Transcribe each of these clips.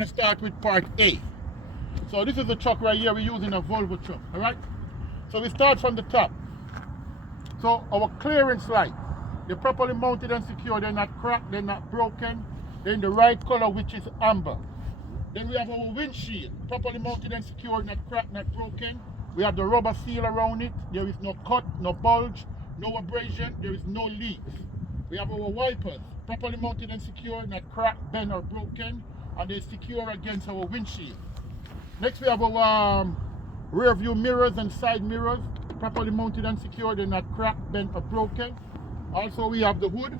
going to start with part A. So this is the truck right here. We're using a Volvo truck, all right? So we start from the top. So our clearance light, they're properly mounted and secure. They're not cracked, they're not broken. They're in the right color, which is amber. Then we have our windshield, properly mounted and secure, not cracked, not broken. We have the rubber seal around it. There is no cut, no bulge, no abrasion. There is no leaks. We have our wipers, properly mounted and secure, not cracked, bent, or broken, and they're secure against our windshield. Next, we have our rear view mirrors and side mirrors, properly mounted and secure. They're not cracked, bent, or broken. Also, we have the hood,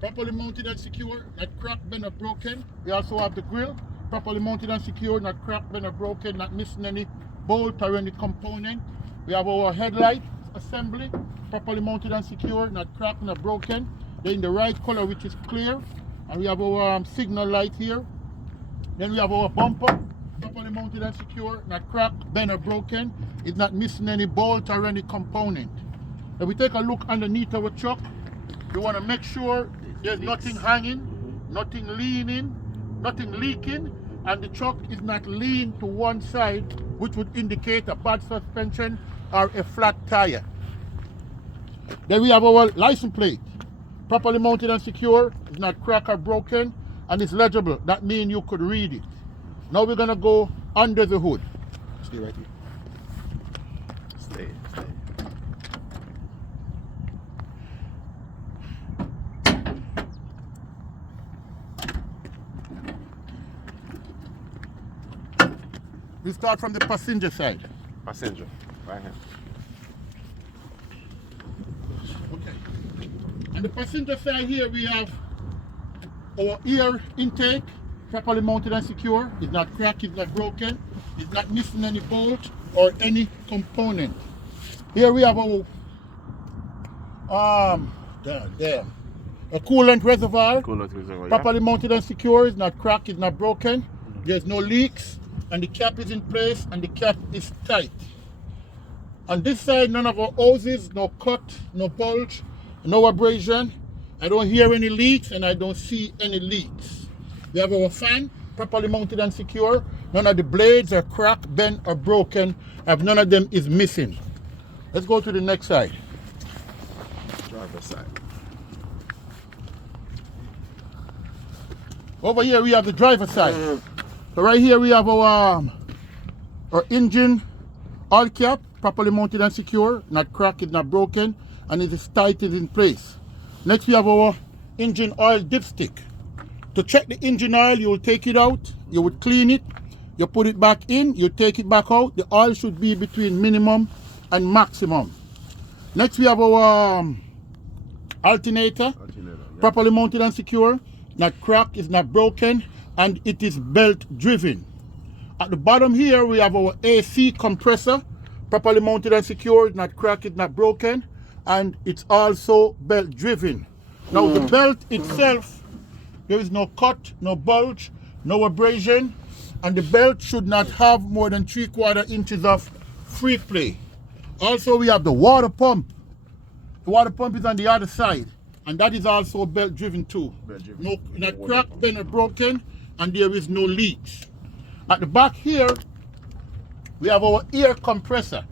properly mounted and secure, not cracked, bent, or broken. We also have the grille, properly mounted and secure, not cracked, bent, or broken, not missing any bolt or any component. We have our headlight assembly, properly mounted and secure, not cracked, not broken. They're in the right color, which is clear. And we have our signal light here. Then we have our bumper, properly mounted and secure, not cracked, bent, or broken. It's not missing any bolt or any component. If we take a look underneath our truck, we want to make sure there's nothing hanging, nothing leaning, nothing leaking, and the truck is not lean to one side, which would indicate a bad suspension or a flat tire. Then we have our license plate, properly mounted and secure, it's not cracked or broken, and it's legible. That means you could read it. Now we're gonna go under the hood. Stay right here. Stay. We start from the passenger side. Passenger, right here. Okay. On the passenger side here, we have our air intake, properly mounted and secure. It's not cracked, it's not broken. It's not missing any bolt or any component. Here we have our a coolant reservoir. Properly mounted and secure. It's not cracked, it's not broken. There's no leaks, and the cap is in place, and the cap is tight. On this side, none of our hoses, no cut, no bulge, no abrasion. I don't hear any leaks, and I don't see any leaks. We have our fan, properly mounted and secure. None of the blades are cracked, bent, or broken. None of them is missing. Let's go to the next side. Driver's side. Over here, we have the driver's side. So right here, we have our engine oil cap, properly mounted and secure. Not cracked, it's not broken, and it is tight, it's in place. Next, we have our engine oil dipstick. To check the engine oil, you will take it out, you would clean it, you put it back in, you take it back out. The oil should be between minimum and maximum. Next, we have our alternator, properly mounted and secure, not cracked, it's not broken, and it is belt driven. At the bottom here, we have our AC compressor, properly mounted and secure, not cracked, it's not broken, and it's also belt driven. Now the belt itself, there is no cut, no bulge, no abrasion, and the belt should not have more than 3/4 inches of free play. Also, we have the water pump. The water pump is on the other side, and that is also belt driven too. No, not cracked, bent, or broken, and there is no leaks. At the back here, we have our air compressor.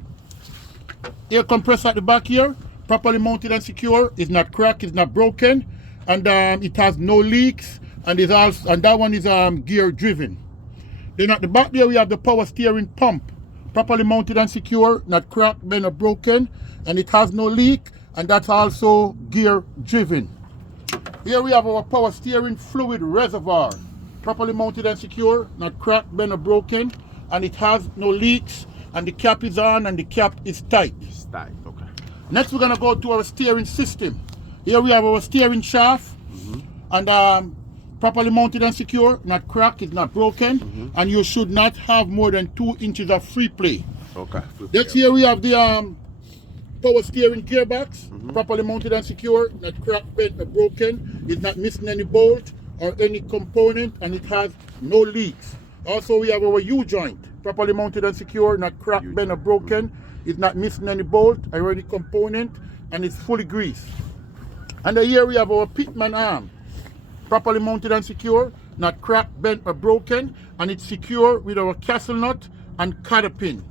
Air compressor at the back here, properly mounted and secure. It's not cracked, it's not broken, and it has no leaks, and that one is gear driven. Then at the back there, we have the power steering pump, properly mounted and secure, not cracked, bent, or broken, and it has no leak, and that's also gear driven. Here we have our power steering fluid reservoir, properly mounted and secure, not cracked, bent, or broken, and it has no leaks, and the cap is on, and the cap is tight. It's tight, okay. Next, we're gonna go to our steering system. Here we have our steering shaft, and properly mounted and secure, not cracked, it's not broken, and you should not have more than 2 inches of free play. Okay. Next, here we have the power steering gearbox, properly mounted and secure, not cracked, bent, or broken. It's not missing any bolt or any component, and it has no leaks. Also, we have our U-joint, properly mounted and secure, not cracked, bent, or broken. It's not missing any bolt or any component, and it's fully greased. And here we have our pitman arm, properly mounted and secure, not cracked, bent, or broken, and it's secure with our castle nut and cotter pin.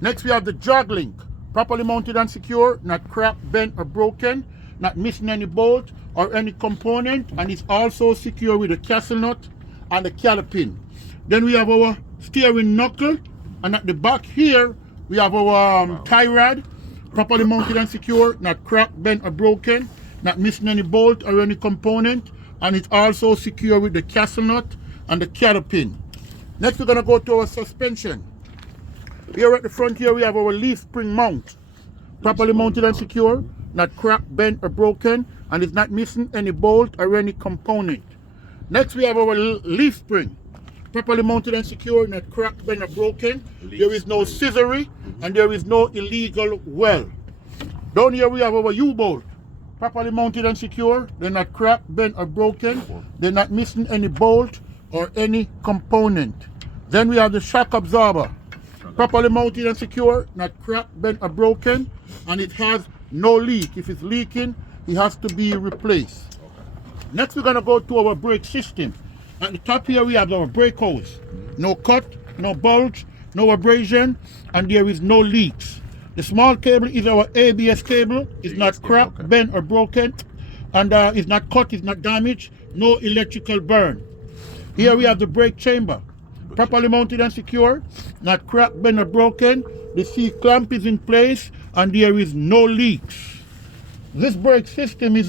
Next we have the jog link, properly mounted and secure, not cracked, bent, or broken, not missing any bolt or any component, and it's also secure with a castle nut and a cotter pin. Then we have our steering knuckle, and at the back here we have our tie rod, properly mounted and secure, not cracked, bent, or broken, not missing any bolt or any component, and it's also secure with the castle nut and the cotter pin. Next we're going to go to our suspension. Here at the front here we have our leaf spring mount, properly mounted and secure, not cracked, bent, or broken, and it's not missing any bolt or any component. Next we have our leaf spring, properly mounted and secure, not cracked, bent, or broken. There is no scissory and there is no illegal well. Down here we have our U-bolt, properly mounted and secure. They're not cracked, bent, or broken. They're not missing any bolt or any component. Then we have the shock absorber, properly mounted and secure, not cracked, bent, or broken, and it has no leak. If it's leaking, it has to be replaced. Next we're going to go to our brake system. At the top here we have our brake hose. No cut, no bulge, no abrasion, and there is no leaks. The small cable is our ABS cable. It's not cracked, bent, or broken, and it's not cut, it's not damaged, no electrical burn. Here we have the brake chamber, properly mounted and secure, not cracked, bent, or broken. The C-clamp is in place and there is no leaks. This brake system is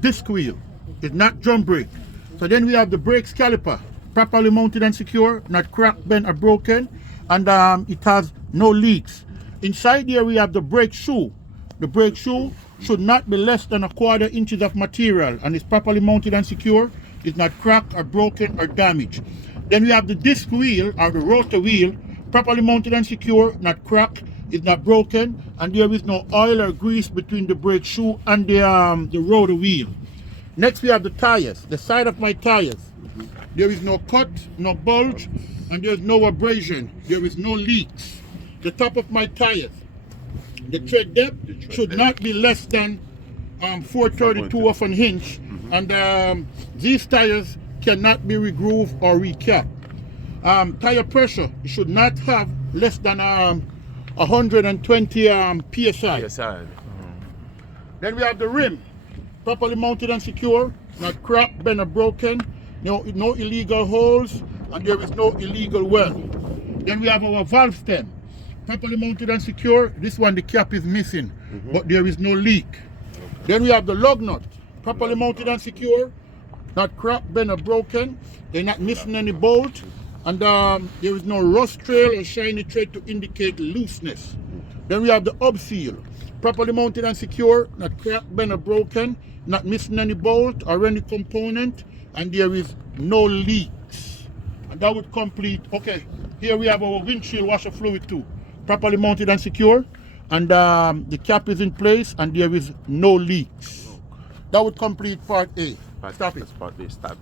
disc wheel. It's not drum brake. So then we have the brakes caliper, properly mounted and secure, not cracked, bent, or broken, and it has no leaks. Inside here we have the brake shoe. The brake shoe should not be less than 1/4 inches of material, and it's properly mounted and secure. It's not cracked or broken or damaged. Then we have the disc wheel or the rotor wheel, properly mounted and secure, not cracked, it's not broken, and there is no oil or grease between the brake shoe and the rotor wheel. Next we have the tires, the side of my tires. There is no cut, no bulge, and there is no abrasion. There is no leaks. The top of my tires, the tread depth should not be less than 432 of an inch, and these tires cannot be regrooved or recapped. Tire pressure should not have less than 120 psi. Then we have the rim, properly mounted and secure, not cracked, bent, or broken, no illegal holes, and there is no illegal well. Then we have our valve stem, properly mounted and secure. This one the cap is missing, but there is no leak. Then we have the lug nut, properly mounted and secure, not cracked, bent, or broken. They're not missing any bolt, and there is no rust trail or shiny thread to indicate looseness. Then we have the hub seal, properly mounted and secure, not cracked, bent, or broken, not missing any bolt or any component, and there is no leaks. And that would complete. Okay, here we have our windshield washer fluid too, properly mounted and secure, and the cap is in place and there is no leaks. That would complete part A. Stop it. Part B, stop it.